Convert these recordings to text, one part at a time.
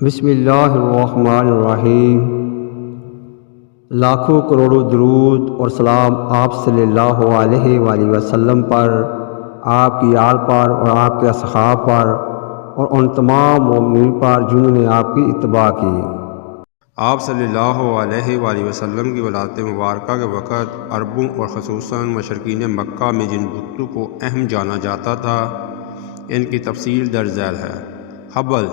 بسم اللہ الرحمن الرحیم۔ لاکھوں کروڑوں درود اور سلام آپ صلی اللہ علیہ وآلہ وسلم پر، آپ کی آل پر اور آپ کے اصحاب پر اور ان تمام مومنین پر جنہوں نے آپ کی اتباع کی۔ آپ صلی اللہ علیہ وآلہ وسلم کی ولادت مبارکہ کے وقت عربوں اور خصوصاً مشرکین مکہ میں جن بتوں کو اہم جانا جاتا تھا ان کی تفصیل درج ذیل ہے۔ حبل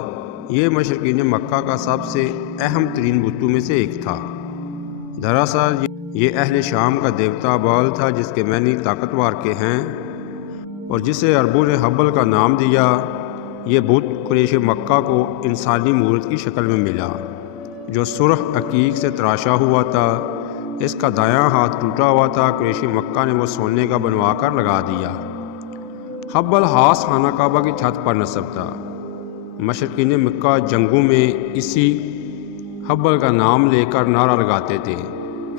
یہ مشرکین مکہ کا سب سے اہم ترین بتوں میں سے ایک تھا۔ دراصل یہ اہل شام کا دیوتا بال تھا جس کے معنی طاقتور کے ہیں اور جسے عربوں نے حبل کا نام دیا۔ یہ بت قریش مکہ کو انسانی مورت کی شکل میں ملا جو سرخ عقیق سے تراشا ہوا تھا۔ اس کا دایاں ہاتھ ٹوٹا ہوا تھا۔ قریش مکہ نے وہ سونے کا بنوا کر لگا دیا۔ حبل خاص خانہ کعبہ کی چھت پر نصب تھا۔ مشرکین مکہ جنگوں میں اسی حبل کا نام لے کر نعرہ لگاتے تھے۔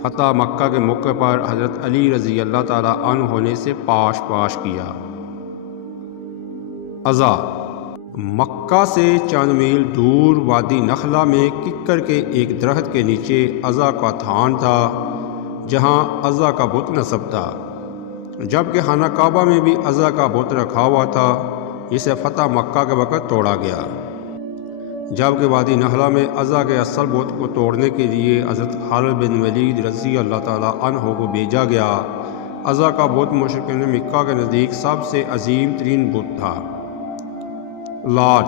فتح مکہ کے موقع پر حضرت علی رضی اللہ تعالیٰ عنہ ہونے سے پاش پاش کیا۔ عزا مکہ سے چند میل دور وادی نخلا میں ککر کے ایک درخت کے نیچے عزا کا تھان تھا جہاں عزا کا بت نصب تھا، جبکہ خانہ کعبہ میں بھی عزا کا بت رکھا ہوا تھا جسے فتح مکہ کے وقت توڑا گیا، جبکہ وادی نخلا میں عزا کے اصل بت کو توڑنے کے لیے حضرت خالد بن ولید رضی اللہ تعالیٰ عنہ کو بھیجا گیا۔ عزا کا بت مشرکین مکہ کے نزدیک سب سے عظیم ترین بت تھا۔ لات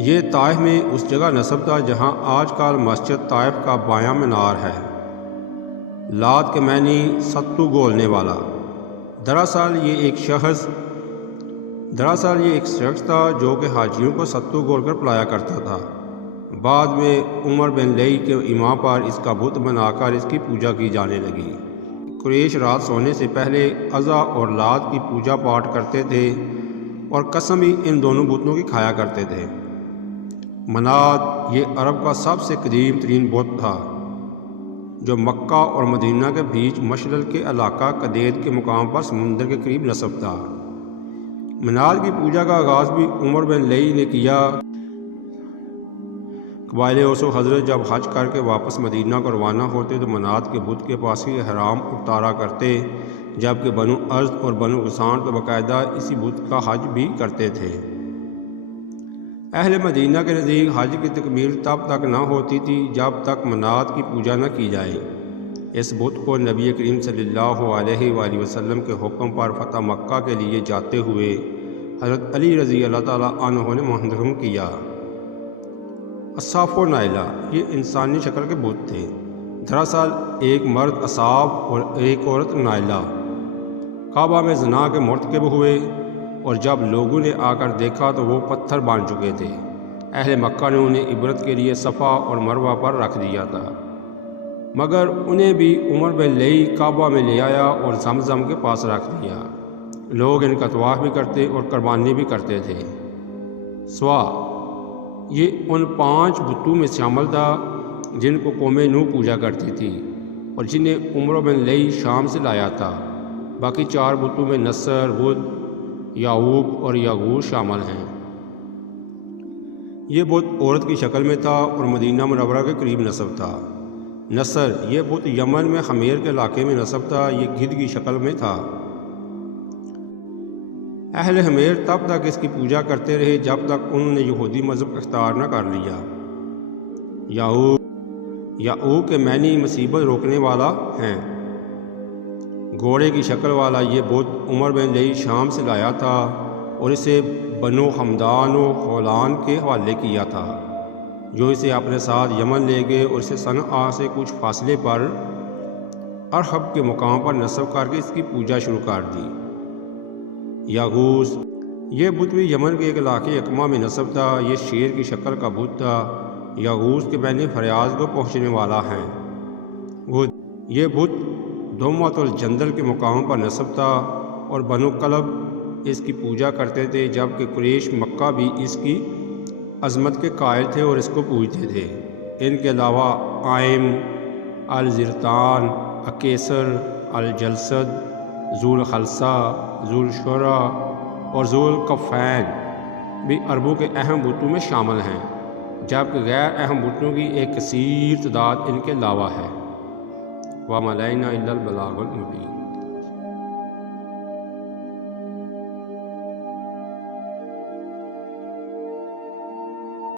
یہ طائف میں اس جگہ نصب تھا جہاں آج کل مسجد طائف کا بایاں مینار ہے۔ لات کے معنی ستو گولنے والا۔ دراصل یہ ایک شخص تھا جو کہ حاجیوں کو ستو گول کر پلایا کرتا تھا۔ بعد میں عمر بن لئی کے ایما پر اس کا بت بنا کر اس کی پوجا کی جانے لگی۔ قریش رات سونے سے پہلے عزا اور لات کی پوجا پاٹ کرتے تھے اور قسم بھی ان دونوں بتوں کی کھایا کرتے تھے۔ منات یہ عرب کا سب سے قدیم ترین بت تھا جو مکہ اور مدینہ کے بیچ مشلل کے علاقہ قدید کے مقام پر سمندر کے قریب نصب تھا۔ منات کی پوجا کا آغاز بھی عمر بن لئی نے کیا۔ قبائل اوس و خزرج جب حج کر کے واپس مدینہ کو روانہ ہوتے تو منات کے بت کے پاس ہی احرام اتارا کرتے، جبکہ بنو ازد اور بنو غسان تو باقاعدہ اسی بت کا حج بھی کرتے تھے۔ اہل مدینہ کے نزدیک حج کی تکمیل تب تک نہ ہوتی تھی جب تک منات کی پوجا نہ کی جائے۔ اس بت کو نبی کریم صلی اللہ علیہ وآلہ وسلم کے حکم پر فتح مکہ کے لیے جاتے ہوئے حضرت علی رضی اللہ تعالیٰ عنہ نے منتخب کیا۔ اصاف و نائلہ یہ انسانی شکل کے بت تھے۔ دراصل ایک مرد اصاف اور ایک عورت نائلہ کعبہ میں زنا کے مرتکب ہوئے اور جب لوگوں نے آ کر دیکھا تو وہ پتھر بن چکے تھے۔ اہل مکہ نے انہیں عبرت کے لیے صفا اور مروہ پر رکھ دیا تھا، مگر انہیں بھی عمر بن لئی کعبہ میں لے آیا اور زمزم کے پاس رکھ دیا۔ لوگ ان کا طواف بھی کرتے اور قربانی بھی کرتے تھے۔ سوا یہ ان 5 بتوں میں شامل تھا جن کو قوم نوح پوجا کرتی تھی اور جنہیں عمر بن لئی شام سے لایا تھا۔ باقی 4 بتوں میں نصر، ود، یعوق اور یغوث شامل ہیں۔ یہ بت عورت کی شکل میں تھا اور مدینہ منورہ کے قریب نصب تھا۔ نصر یہ بت یمن میں خمیر کے علاقے میں نصب تھا۔ یہ گدھ کی شکل میں تھا۔ اہل خمیر تب تک اس کی پوجا کرتے رہے جب تک انہوں نے یہودی مذہب اختیار نہ کر لیا۔ یعوق کے معنی مصیبت روکنے والا ہیں۔ گھوڑے کی شکل والا یہ بت عمر بن لئی شام سے لایا تھا اور اسے بنو حمدان و خولان کے حوالے کیا تھا جو اسے اپنے ساتھ یمن لے گئے اور اسے صنعا سے کچھ فاصلے پر ارحب کے مقام پر نصب کر کے اس کی پوجا شروع کر دی۔ یغوث یہ بت بھی یمن کے ایک علاقے اقما میں نصب تھا۔ یہ شیر کی شکل کا بت تھا۔ یغوث کے معنی فریاد کو پہنچنے والا ہیں۔ ود یہ بت دومت الجندل کے مقام پر نصب تھا اور بنو کلب اس کی پوجا کرتے تھے، جبکہ قریش مکہ بھی اس کی عظمت کے قائل تھے اور اس کو پوجتے تھے۔ ان کے علاوہ آئم، الزرتان، اکیسر، الجلسد، ذوالخلصہ، ذوالشرع اور ذوالکفین بھی عربوں کے اہم بتوں میں شامل ہیں۔ جبکہ غیر اہم بتوں کی ایک کثیر تعداد ان کے علاوہ ہے۔ وَمَا عَلَيْنَا إِلَّا الْبَلَاغُ الْمُبِينُ۔